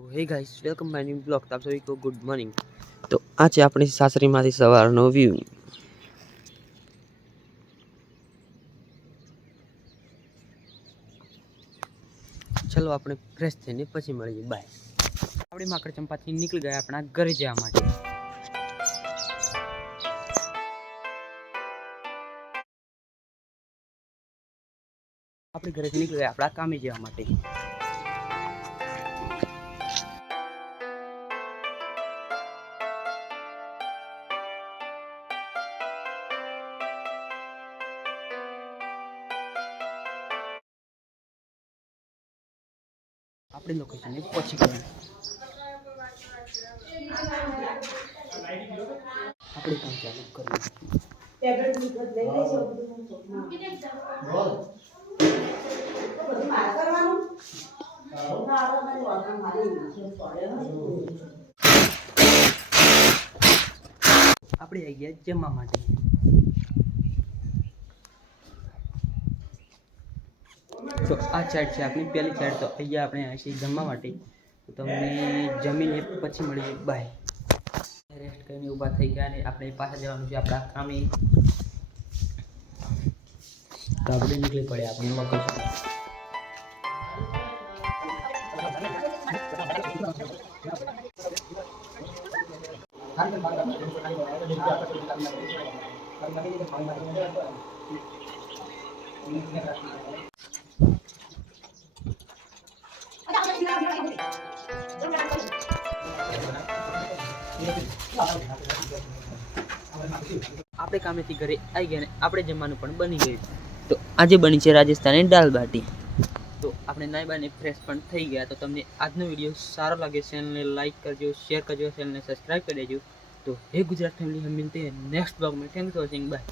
Hey guys welcome my new blog. तो आप सभी को गुड मॉर्निंग। तो आज अपनी सासरी माथी सवारनो व्यू। चलो આપણે ફ્રેશ થઈને પછી મળીએ। બાય। આપણી માકડ ચંપાથી નીકળી ગયા આપણા ઘરે જવા માટે। આપણે ઘરેથી નીકળી ગયા આપણા કામે જવા માટે। આપણે લોકેશને પહોંચી ગયા। આપણે કામ ચાલુ કરીએ। આપણે આવી ગયા જમવા માટે। तो आ साइड से अपनी पहली साइड तो अहिया अपने ऐसे जमवा माटे। तो तमने जमीने પછી મળીએ। બાય। રેસ્ટ કરીને ઊભા થઈ ગયા ને આપણે પાછા જવાનું છે આપણા કામે। તો આપણે નીકળી પડ્યા આપણે લોકેશન। આપણે કામેથી ઘરે આવી ગયા ને આપણે જમવાનું પણ બની ગયું। તો આજે બની છે રાજસ્થાની દાલ બાટી। તો આપણે નાઈ બાને ફ્રેશ પણ થઈ ગયા। તો તમને આજનો વિડીયો સારો લાગે ચેનલને લાઈક કરજો, શેર કરજો, ચેનલને સબસ્ક્રાઇબ કરી દેજો। तो हे गुजरात फैमिली, हम मिलते हैं नेक्स्ट ब्लॉग में। Thanks for watching. बाय।